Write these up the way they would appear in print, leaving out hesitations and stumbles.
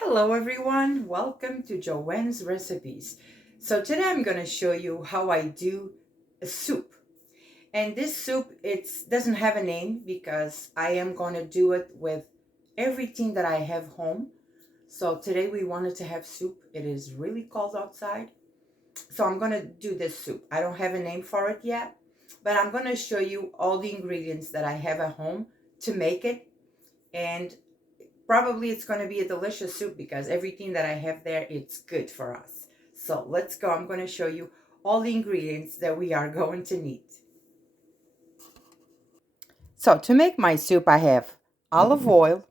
Hello everyone, welcome to Joanne's Recipes. So today I'm going to show you how I do a soup. And this soup, it doesn't have a name because I am going to do it with everything that I have home. So today we wanted to have soup. It is really cold outside. So I'm going to do this soup. I don't have a name for it yet, but I'm going to show you all the ingredients that I have at home to make it. And probably it's going to be a delicious soup because everything that I have there, it's good for us. So let's go. I'm going to show you all the ingredients that we are going to need. So to make my soup, I have olive oil.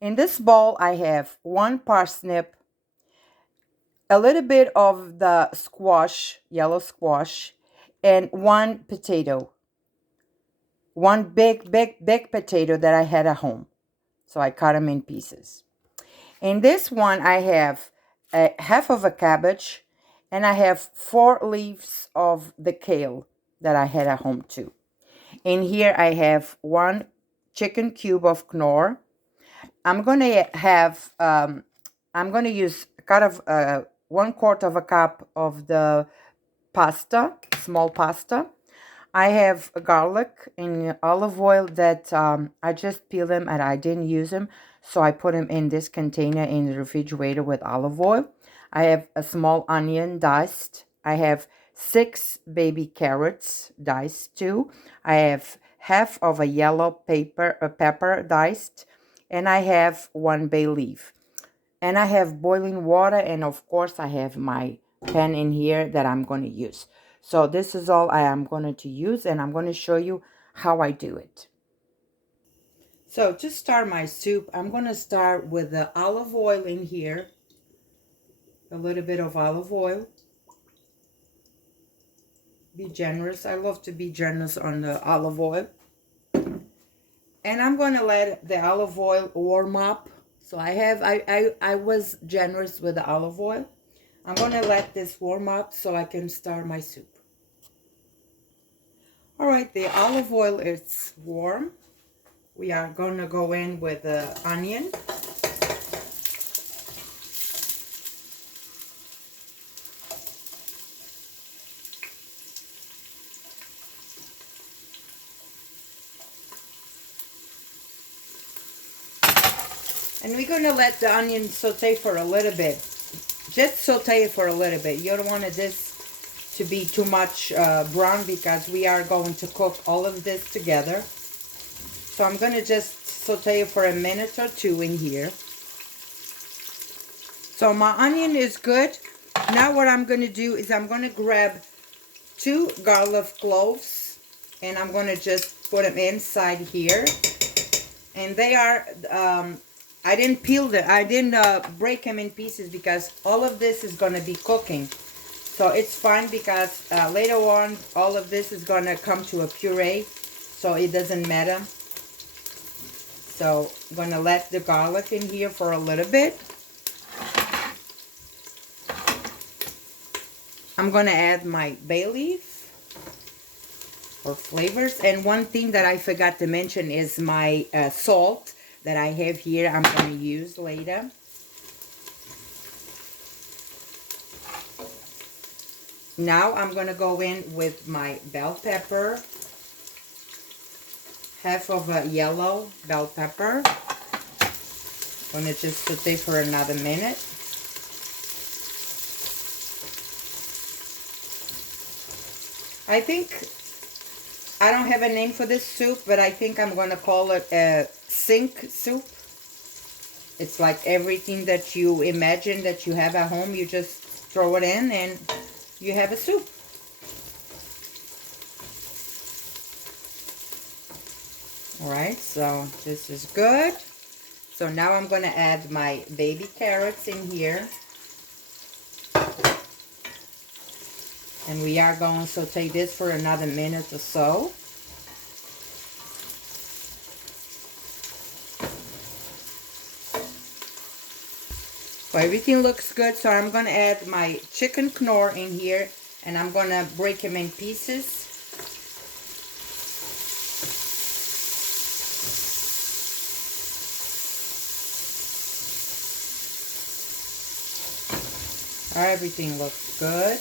In this bowl, I have one parsnip, a little bit of the squash, yellow squash, and one potato. One big potato that I had at home. So I cut them in pieces. In this one, I have half of a cabbage, and I have 4 leaves of the kale that I had at home too. In here, I have one chicken cube of Knorr. I'm gonna have, I'm gonna use a cut of 1/4 of a cup of the pasta, small pasta. I have garlic and olive oil that I just peeled them and I didn't use them. So I put them in this container in the refrigerator with olive oil. I have a small onion diced. I have 6 baby carrots diced too. I have half of a yellow pepper diced. And I have 1 bay leaf. And I have boiling water, and of course I have my pan in here that I'm going to use. So this is all I am going to use, and I'm going to show you how I do it. So to start my soup, I'm going to start with the olive oil in here. A little bit of olive oil. Be generous. I love to be generous on the olive oil. And I'm going to let the olive oil warm up. So I was generous with the olive oil. I'm going to let this warm up so I can start my soup. All right, the olive oil is warm. We are going to go in with the onion. And we're going to let the onion saute for a little bit. Just saute it for a little bit. You don't want this to be too much brown because we are going to cook all of this together. So I'm going to just saute it for a minute or two in here. So my onion is good. Now what I'm going to do is I'm going to grab 2 garlic cloves and I'm going to just put them inside here. And they are, I didn't peel them, I didn't break them in pieces because all of this is going to be cooking. So it's fine because later on all of this is going to come to a puree. So it doesn't matter. So I'm going to let the garlic in here for a little bit. I'm going to add my bay leaf for flavors. And one thing that I forgot to mention is my salt that I have here. I'm going to use later. Now I'm going to go in with my bell pepper. Half of a yellow bell pepper. I'm going to just saute for another minute. I think I don't have a name for this soup, but I think I'm going to call it a sink soup. It's like everything that you imagine that you have at home, you just throw it in and you have a soup. Alright, so this is good. So now I'm going to add my baby carrots in here. And we are going to saute this for another minute or so. So everything looks good. So I'm going to add my chicken Knorr in here. And I'm going to break them in pieces. Everything looks good.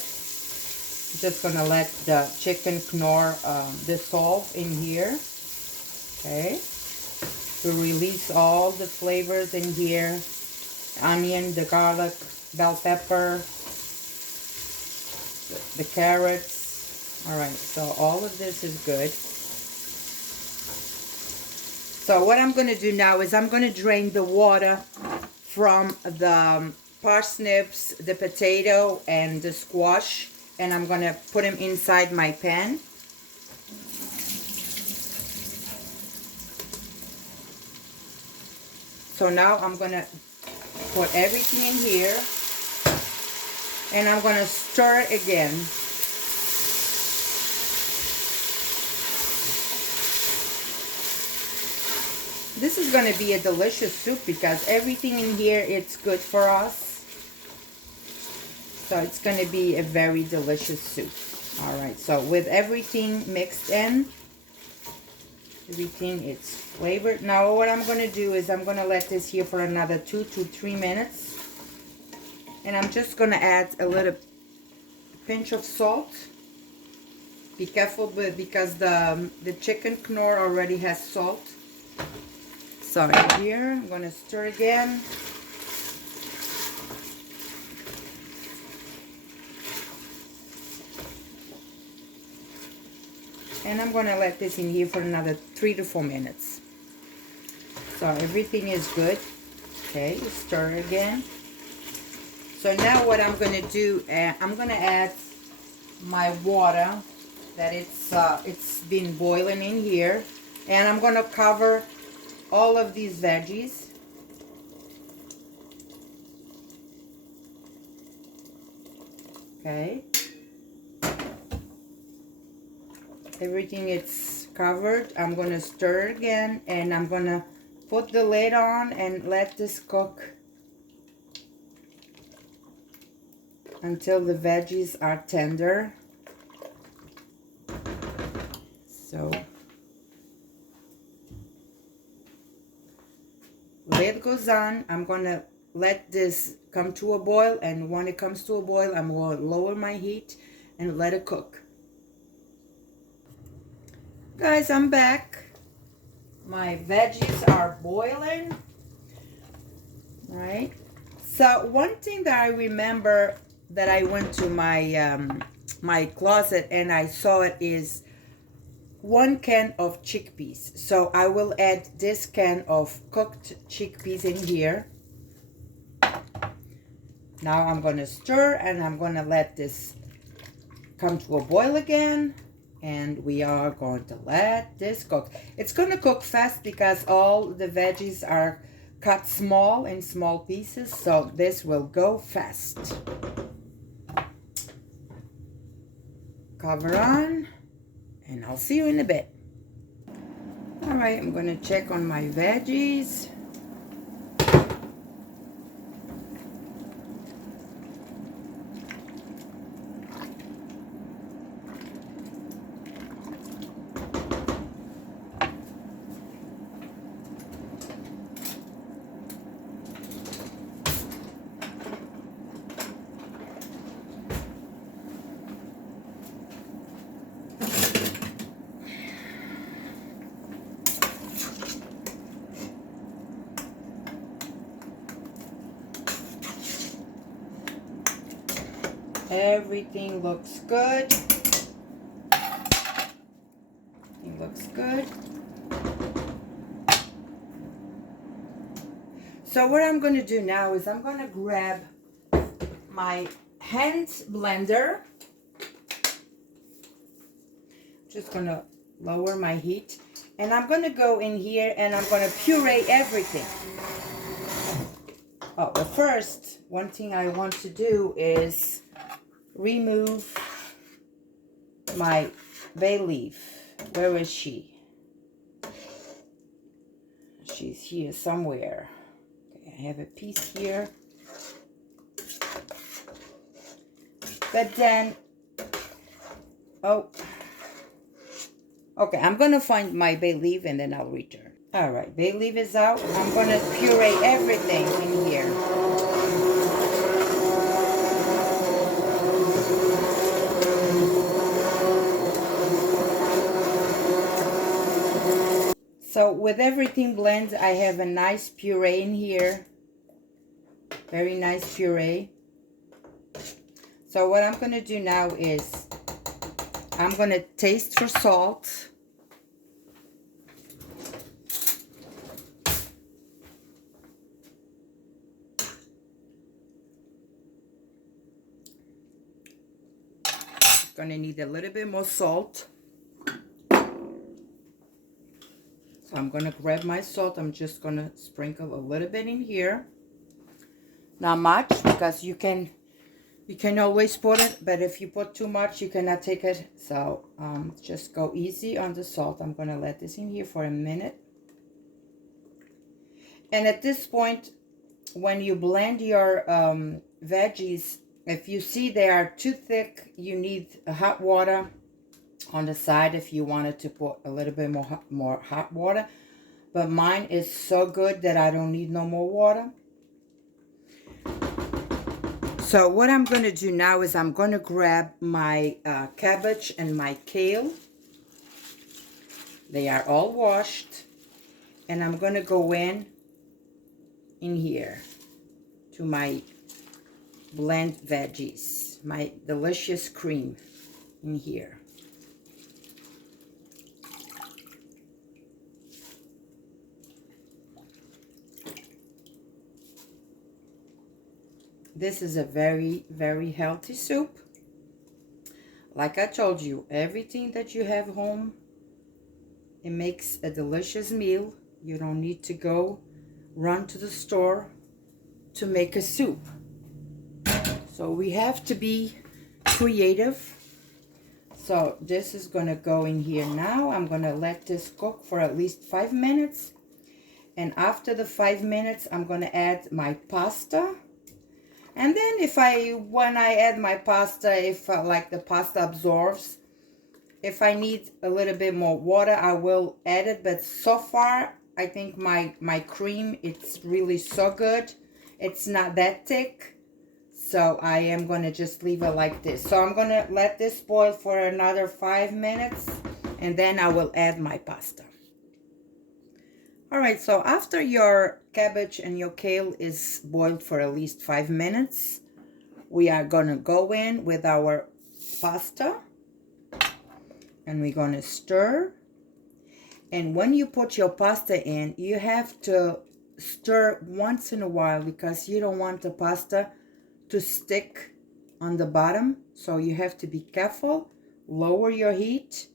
Just gonna let the chicken Knorr dissolve in here. Okay. To release all the flavors in here. The onion, the garlic, bell pepper, the carrots. All right, so all of this is good. So what I'm gonna do now is I'm gonna drain the water from the parsnips, the potato, and the squash, and I'm gonna put them inside my pan. So now I'm gonna put everything in here, and I'm gonna stir it again. This is gonna be a delicious soup because everything in here, it's good for us. So it's gonna be a very delicious soup. All right, so with everything mixed in, everything it's flavored. Now what I'm gonna do is I'm gonna let this here for another 2 to 3 minutes. And I'm just gonna add a little pinch of salt. Be careful because the chicken Knorr already has salt. So here, I'm gonna stir again. And I'm gonna let this in here for another 3 to 4 minutes. So everything is good. Okay, stir again. So now what I'm gonna do, I'm gonna add my water that it's been boiling in here, and I'm gonna cover all of these veggies. Okay. Everything is covered. I'm gonna stir again, and I'm gonna put the lid on and let this cook until the veggies are tender. So lid goes on. I'm gonna let this come to a boil, and when it comes to a boil, I'm going to lower my heat and let it cook. Guys, I'm back. My veggies are boiling. Right? So one thing that I remember that I went to my my closet and I saw it is 1 can of chickpeas. So I will add this can of cooked chickpeas in here. Now I'm going to stir, and I'm going to let this come to a boil again. And we are going to let this cook. It's going to cook fast because all the veggies are cut small in small pieces. So this will go fast. Cover on. And I'll see you in a bit. All right, I'm going to check on my veggies. Everything looks good. It looks good. So what I'm going to do now is I'm going to grab my hand blender. Just going to lower my heat. And I'm going to go in here and I'm going to puree everything. Oh, but first, one thing I want to do is remove my bay leaf. Where is she? She's here somewhere. Okay, I have a piece here. But then, oh, okay, I'm gonna find my bay leaf and then I'll return. All right, bay leaf is out. I'm gonna puree everything in here. with everything blends, I have a nice puree in here. Very nice puree. So what I'm going to do now is I'm going to taste for salt. Going to need a little bit more salt. So I'm going to grab my salt. I'm just going to sprinkle a little bit in here. Not much, because you can always put it, but if you put too much, you cannot take it. So just go easy on the salt. I'm going to let this in here for a minute. And at this point, when you blend your veggies, if you see they are too thick, you need hot water on the side if you wanted to put a little bit more hot water. But mine is so good that I don't need no more water. So what I'm going to do now is I'm going to grab my cabbage and my kale. They are all washed. And I'm going to go in here to my blend veggies, my delicious cream in here. This is a very, very healthy soup. Like I told you, everything that you have home, it makes a delicious meal. You don't need to go run to the store to make a soup. So we have to be creative. So this is going to go in here now. I'm going to let this cook for at least 5 minutes. And after the 5 minutes, I'm going to add my pasta. And then when I add my pasta, if like the pasta absorbs, if I need a little bit more water, I will add it. But so far, I think my cream, it's really so good. It's not that thick. So I am going to just leave it like this. So I'm going to let this boil for another 5 minutes. And then I will add my pasta. Alright, so after your cabbage and your kale is boiled for at least 5 minutes, we are going to go in with our pasta. And we're going to stir. And when you put your pasta in, you have to stir once in a while, because you don't want the pasta to stick on the bottom. So you have to be careful. Lower your heat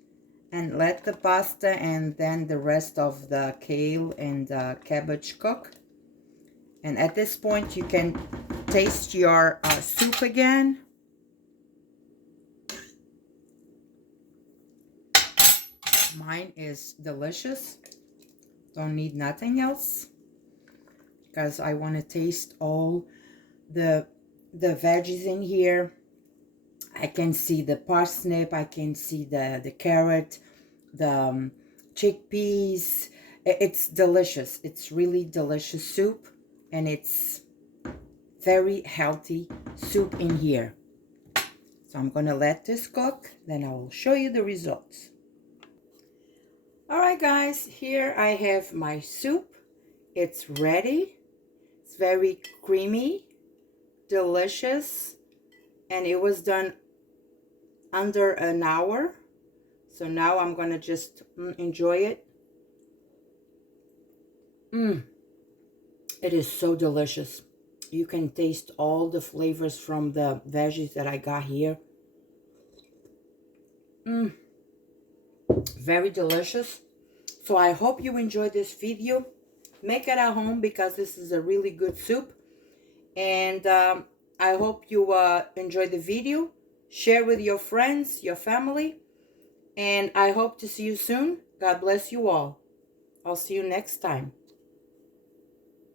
and let the pasta and then the rest of the kale and the cabbage cook. And at this point, you can taste your soup again. Mine is delicious. Don't need nothing else, because I want to taste all the veggies in here. I can see the parsnip, I can see the carrot, the chickpeas. It's delicious. It's really delicious soup, and it's very healthy soup in here. So I'm going to let this cook, then I will show you the results. Alright guys, here I have my soup. It's ready. It's very creamy, delicious, and it was done under an hour. So now I'm going to just enjoy it. It is so delicious. You can taste all the flavors from the veggies that I got here. Very delicious. So I hope you enjoyed this video. Make it at home, because this is a really good soup. And I hope you enjoyed the video. Share with your friends, your family. And I hope to see you soon. God bless you all. I'll see you next time.